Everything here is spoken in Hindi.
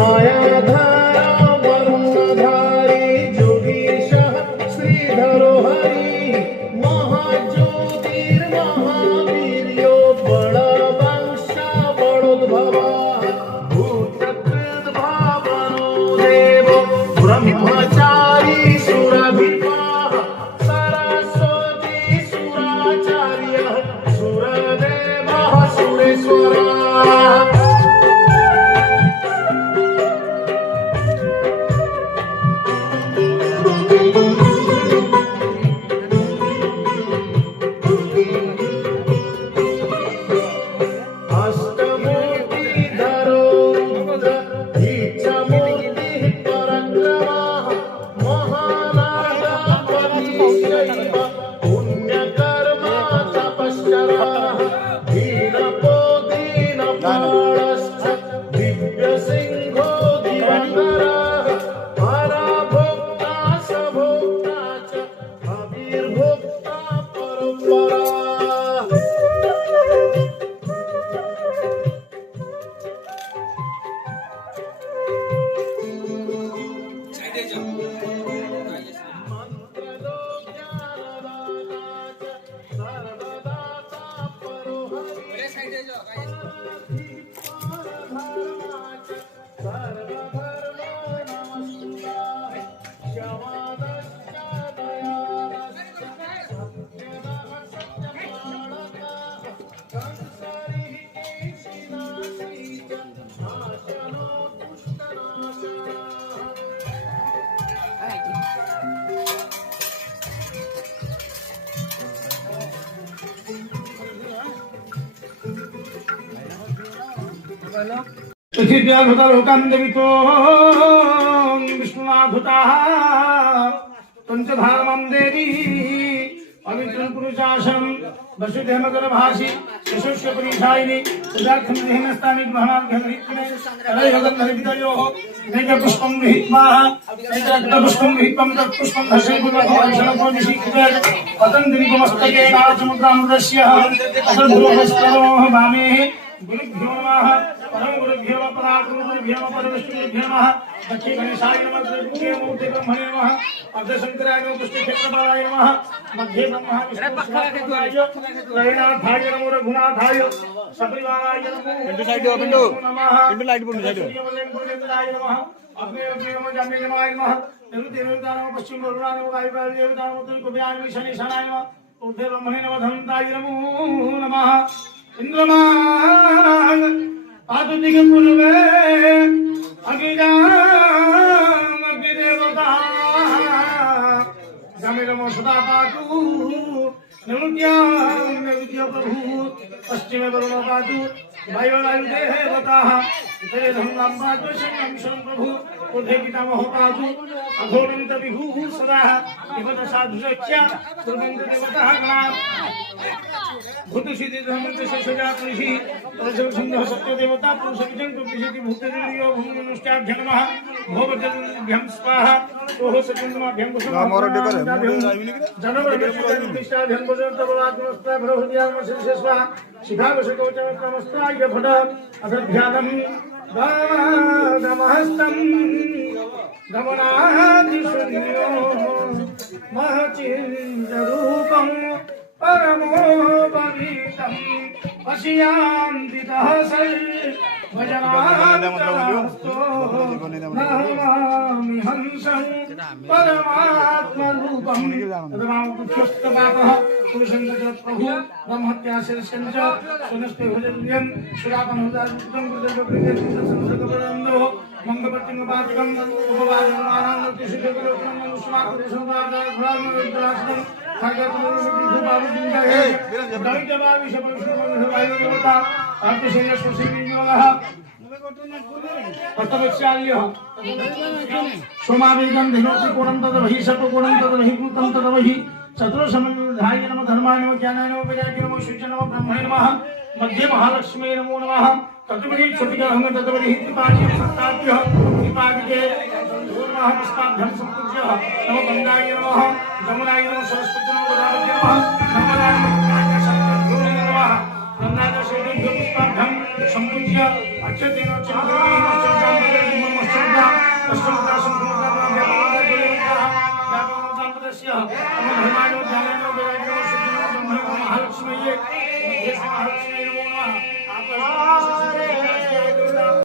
मायाधारा वरुणधारी जोगीशः श्रीधरो हरि महाज्योतिर्महावीर्यो बलवंशा बलोद्भवः भूतकृद्भावनो देवो ब्रह्मचारी सुरभिपाः सरस्वती सुराचार्यः सुरदेवः सुरेश्वरः पृथिव्याभूतलोकं देवितो विष्णुनाभूताः पंचधामं देवी पवित्रं पुरुषाशनं वसुदेवगर्भासि यशस्वपरिधायिनी सुजार्थं देहनस्तानि ग्रहणार्घ्यगृहीत्वने तदैवगन्धर्विदयोः नैकपुष्पं गृहीत्वा नैकरक्तपुष्पं गृहीत्वं तत्पुष्पं धर्षयित्वा पतञ्जलिमस्तके कालसमुद्रामृतस्य अतर्भुवहस्तयोः वामे गुरुभ्यो नमः परम गुरुभ्यो नमः परागुरुभ्यो नमः परमेश्वरुभ्यो नमः दक्षिण गणेशाय नमः त्रिपुरे मूर्ते ब्रह्मणे नमः अर्धशंकराय नमः पुष्टिक्षेत्रपालाय नमः मध्ये ब्रह्मा विष्णुनाथाय त्रयनाथाय नमो रघुनाथाय सपरिवाराय नमः पिंटू साइड दो पिंटू लाइट बोल साइड नमः अग्ने अग्ने नमः जामे नमः नमः देवता नमः पश्चिम वरुणा नमः वायुवाय देवता नमः कुबेराय नमः शनि शनाय नमः ऊर्ध्वे ब्रह्मणे नमः धनंताय नमो नमः इंद्रमान पादुदिग पूर्वे अगिजान अग्निदेवता जमिरमो सदा पातु निरुद्यान निरुद्य प्रभु पश्चिमे वरुण पातु वायुवायु देवताः उत्तरे धनुरां पातु शं प्रभु ऊर्ध्वे पितामहो पातु अघोरन्त विभुः सदा विपद साधुसख्या दुर्गन्ध देवताः गणाः भूतसिद्धि धर्मस्य सजातनिहि परशुसंघ सत्य देवता पुरुषविजं कुपिषति भूतदेवियो भूमिनुष्टाभ्य नमः भोवजभ्यं स्वाहा ओह सचन्द्रमाभ्यं कुसुमाभ्यं जनवरविष्टाभ्यं भजन्तवरात्मस्ता भरहृदयामस्य स्वाहा शिखावशकवचनमस्ताय फट अधध्यानं दामहस्तं गमनादिशून्यो महचिन्दरूपं परमो पवित्रं पश्यान्तितः भजनान्तरास्तो नमामि हंसं परमात्मरूपं तदमामुपस्थपापः पुरुषं च प्रभु ब्रह्मत्याशिरस्यं च सुनस्ते भजन्यं सुरापनहुदायुक्तं कृतज्ञप्रीत्यं संसर्गपदन्दो मंगपतिमुपातिकं उपवादमानान्तिशिखकलोकं मनुष्यमाकृतिसंवादाघ्रामविद्रासनं सोमावेदं धिनोति कोणं तदवहि सत्वकोणं तदवहि कृतं तदवहि चतुर्समन्विधाय नमः धर्माय नमः ज्ञानाय नमः विजयाय नमः शुचि नमः ब्रह्मणे नमः मध्ये महालक्ष्मी नमो नमः तत्वहि क्षुतिकरहं तत्वहि हितपादि सत्ताभ्यः हितपादिके पूर्णः पुष्पाभ्यं संपूज्य नमो गंगाय नमः जमुनाय नमः सरस्वती नमः गोदावरी नमः नर्मदाय नमः गंगाजलशोधेभ्यो पुष्पाभ्यं संपूज्य अक्षतेन चन्द्रमेण